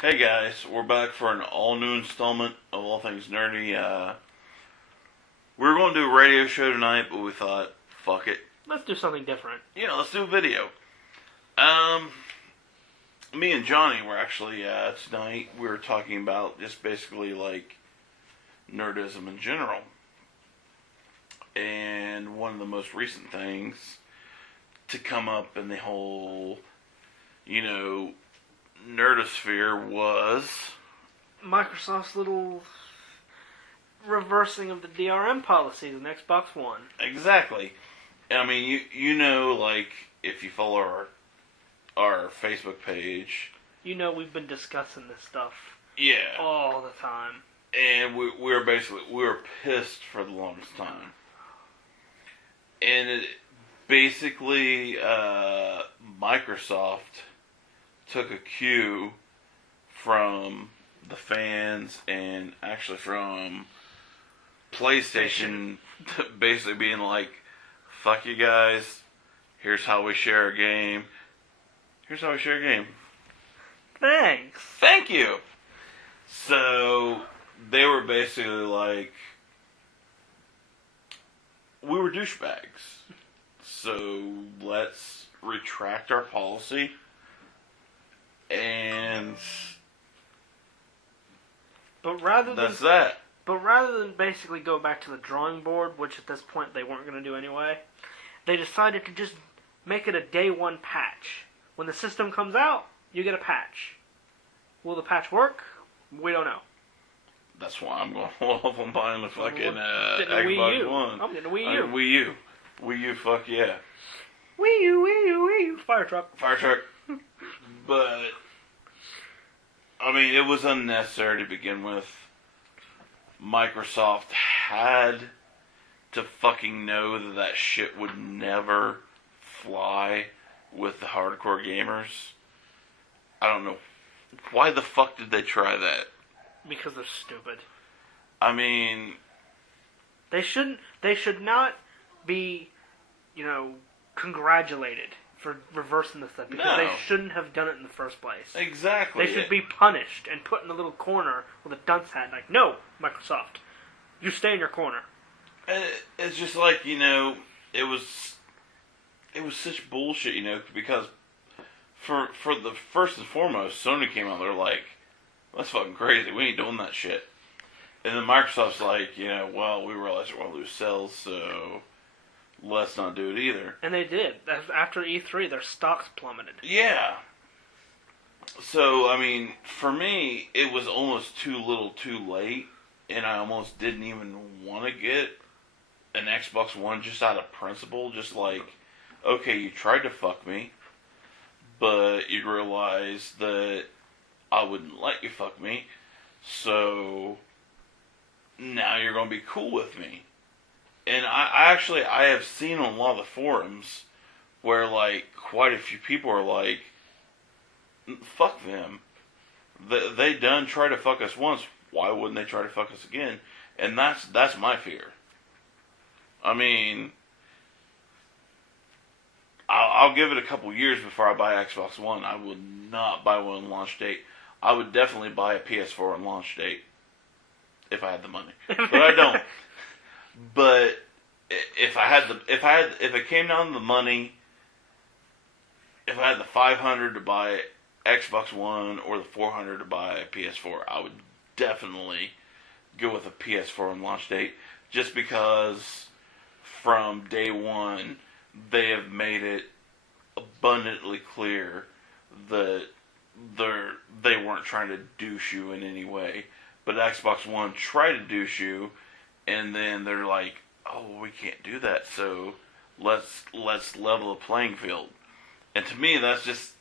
Hey guys, we're back for an all-new installment of All Things Nerdy. We were going to do a radio show tonight, but we thought, fuck it. Let's do something different. Yeah, let's do a video. Me and Johnny were actually, tonight, we were talking about just basically, like, nerdism in general. And one of the most recent things to come up in the whole, nerdosphere was Microsoft's little reversing of the DRM policies in Xbox One. exactly. I mean, you know, like if you follow our Facebook page, You know we've been discussing this stuff yeah, all the time. and we were pissed for the longest time, and it basically Microsoft took a cue from the fans and actually from PlayStation basically being like, fuck you guys, here's how we share a game. Here's how we share a game. Thanks. Thank you. So they were basically like, we were douchebags. So let's retract our policy. And But rather that's than that. basically go back to the drawing board, which at this point they weren't going to do anyway, they decided to just make it a day one patch. When the system comes out, you get a patch. Will the patch work? We don't know. That's why I'm going off on buying the fucking Xbox Wii U. One. I'm getting a Wii U. Wii U. Wii U, fuck yeah. Wii U, Wii U, Wii U. Fire truck. Fire truck. But, I mean, it was unnecessary to begin with. Microsoft had to fucking know that that shit would never fly with the hardcore gamers. I don't know. Why the fuck did they try that? Because they're stupid. I mean, They should not be, congratulated for reversing the stuff, because No. they shouldn't have done it in the first place. exactly. They should be punished and put in a little corner with a dunce hat, like, no, Microsoft, you stay in your corner. It's just like, it was such bullshit, because for the first and foremost, Sony came out, they're like, that's fucking crazy, we ain't doing that shit. And then Microsoft's like, well, we realize we're going to lose sales, so let's not do it either. And they did. After E3, their stocks plummeted. Yeah. So, I mean, for me, it was almost too little too late, and I almost didn't even want to get an Xbox One just out of principle, just like, okay, you tried to fuck me, but you realized that I wouldn't let you fuck me, so now you're going to be cool with me. And I have seen on a lot of the forums where, like, quite a few people are like, fuck them. They done tried to fuck us once, why wouldn't they try to fuck us again? And that's my fear. I mean, I'll give it a couple years before I buy Xbox One. I would not buy one on launch date. I would definitely buy a PS4 on launch date if I had the money, but I don't. But if it came down to the money, if I had the $500 to buy Xbox One or the $400 to buy a PS4, I would definitely go with a PS4 on launch date, just because from day one they have made it abundantly clear that they weren't trying to douche you in any way. But Xbox One tried to douche you, and then they're like, oh, we can't do that, so let's level the playing field. And to me, that's just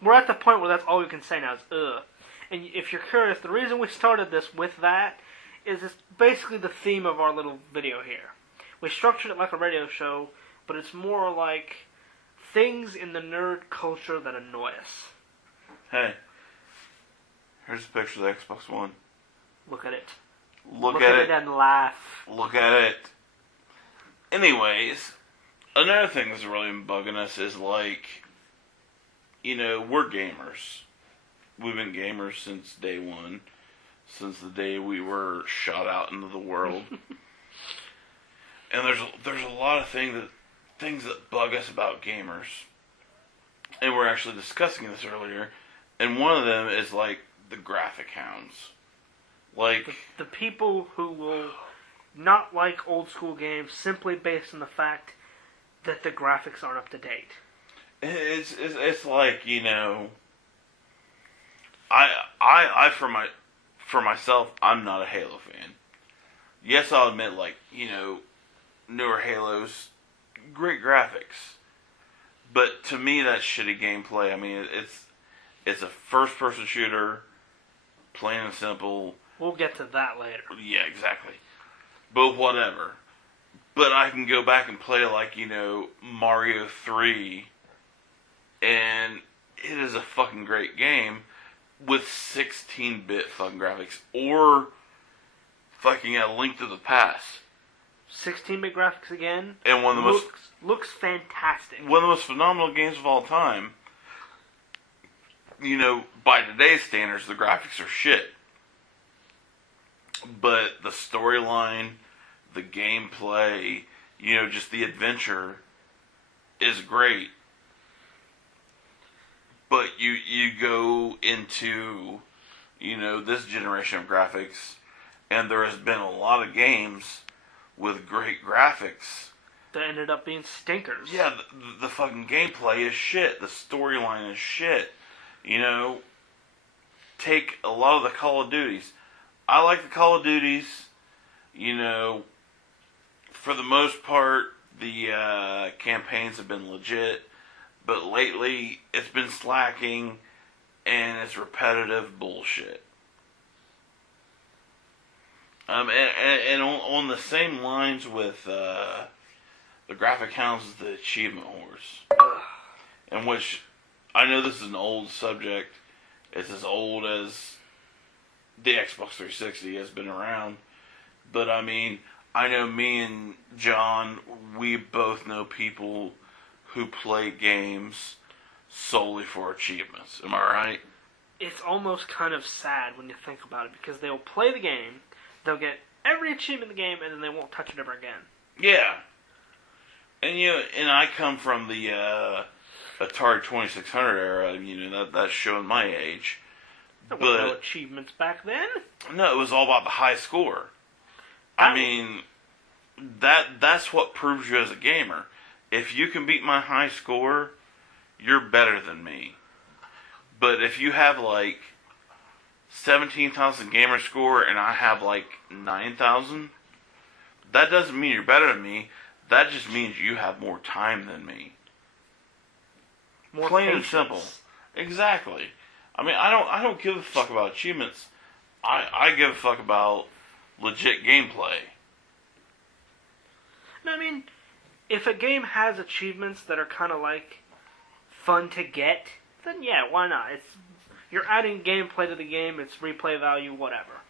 We're at the point where that's all we can say now is ugh. And if you're curious, the reason we started this with that is it's basically the theme of our little video here. We structured it like a radio show, but it's more like things in the nerd culture that annoy us. Hey, here's a picture of the Xbox One. Look at it. Look at it and laugh. Look at it. Anyways, Another thing that's really been bugging us is like, we're gamers. We've been gamers since day one, since the day we were shot out into the world. And there's a lot of things that bug us about gamers. And we're actually discussing this earlier. And one of them is like the graphic hounds. Like the people who will not like old school games simply based on the fact that the graphics aren't up to date. It's like, I for myself, I'm not a Halo fan. Yes, I'll admit, like, newer Halos, great graphics. But to me, that's shitty gameplay. I mean, it's a first-person shooter, plain and simple. We'll get to that later. Yeah, exactly. But whatever. But I can go back and play, like, Mario 3, and it is a fucking great game with 16-bit fucking graphics. Or fucking A Link to the Past. 16-bit graphics again. And one of the looks fantastic. One of the most phenomenal games of all time. By today's standards, the graphics are shit. But the storyline, the gameplay, just the adventure is great. But you go into, this generation of graphics, and there has been a lot of games with great graphics that ended up being stinkers. Yeah, the fucking gameplay is shit. The storyline is shit. Take a lot of the Call of Duties. I like the Call of Duties. For the most part, the campaigns have been legit. But lately, it's been slacking, and it's repetitive bullshit. And on the same lines with the graphic hounds is the achievement whores. In which, I know this is an old subject. It's as old as the Xbox 360 has been around. But I mean, I know me and John, we both know people who play games solely for achievements. Am I right? It's almost kind of sad when you think about it, because they'll play the game, they'll get every achievement in the game, and then they won't touch it ever again. Yeah. And and I come from the Atari 2600 era, that's showing my age. There were no achievements back then. No, it was all about the high score. I mean, that's what proves you as a gamer. If you can beat my high score, you're better than me. But if you have like 17,000 gamer score and I have like 9,000, that doesn't mean you're better than me. That just means you have more time than me. More plain patience. and simple. Exactly. I mean, I don't give a fuck about achievements. I give a fuck about legit gameplay. No, I mean, if a game has achievements that are kind of like fun to get, then yeah, why not? You're adding gameplay to the game, it's replay value, whatever.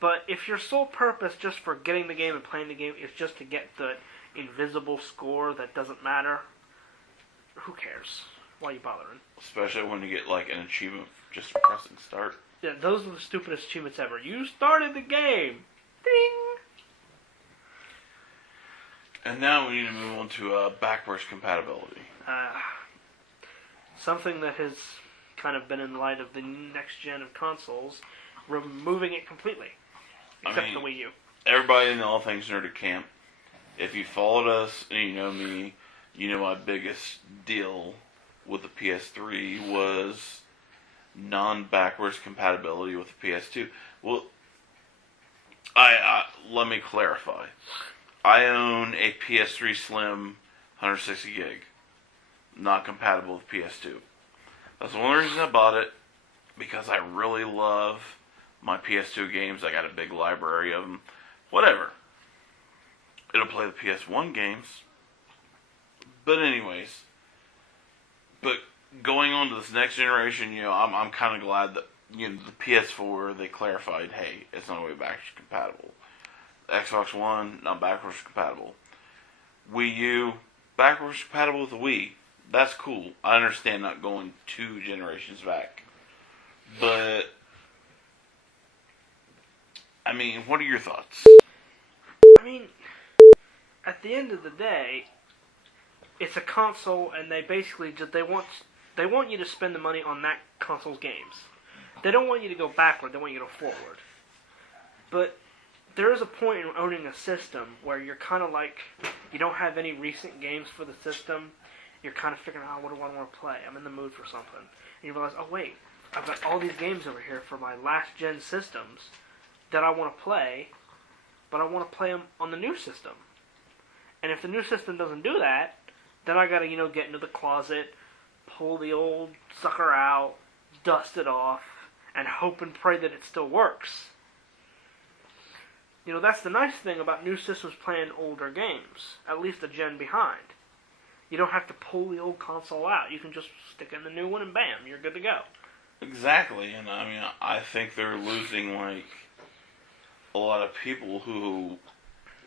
But if your sole purpose just for getting the game and playing the game is just to get the invisible score that doesn't matter, who cares? Why are you bothering? Especially when you get like an achievement for just pressing start. Yeah, those are the stupidest achievements ever. You started the game! Ding! And now we need to move on to backwards compatibility. Something that has kind of been in light of the next gen of consoles, removing it completely. Except the Wii U. Everybody in All Things Nerded Camp, if you followed us and you know me, you know my biggest deal with the PS3 was non-backwards compatibility with the PS2. Well, let me clarify. I own a PS3 Slim 160 gig, not compatible with PS2. That's the only reason I bought it, because I really love my PS2 games. I got a big library of them. Whatever. It'll play the PS1 games. But anyways, going on to this next generation, I'm kind of glad that the PS4, they clarified, hey, it's not way backwards compatible. Xbox One, not backwards compatible. Wii U, backwards compatible with the Wii. That's cool. I understand not going 2 generations back. But, I mean, what are your thoughts? I mean, at the end of the day, it's a console, and they basically just they want you to spend the money on that console's games. They don't want you to go backward. They want you to go forward. But there is a point in owning a system where you're kind of like, you don't have any recent games for the system. You're kind of figuring out, what do I want to play? I'm in the mood for something. And you realize, oh wait, I've got all these games over here for my last gen systems that I want to play, but I want to play them on the new system. And if the new system doesn't do that, then I gotta, get into the closet, pull the old sucker out, dust it off, and hope and pray that it still works. That's the nice thing about new systems playing older games, at least a gen behind. You don't have to pull the old console out. You can just stick in the new one and bam, you're good to go. Exactly, and I mean, I think they're losing, a lot of people who,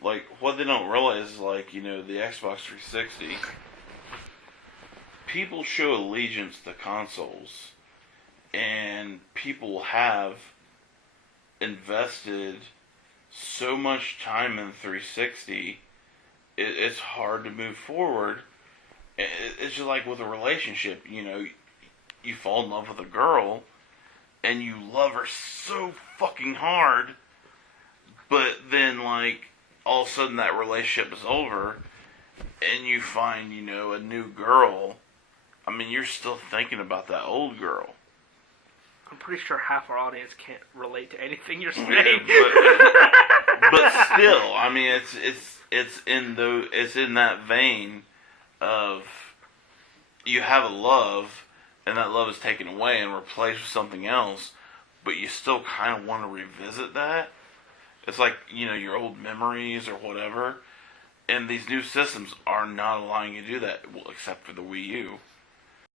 what they don't realize is, the Xbox 360, people show allegiance to consoles, and people have invested so much time in 360, it's hard to move forward. It's just like with a relationship, you fall in love with a girl, and you love her so fucking hard, but then, all of a sudden that relationship is over, and you find, a new girl. I mean, you're still thinking about that old girl. I'm pretty sure half our audience can't relate to anything you're saying. But still, I mean, it's in that vein of, you have a love, and that love is taken away and replaced with something else, but you still kind of want to revisit that. It's like, your old memories or whatever, and these new systems are not allowing you to do that, well, except for the Wii U.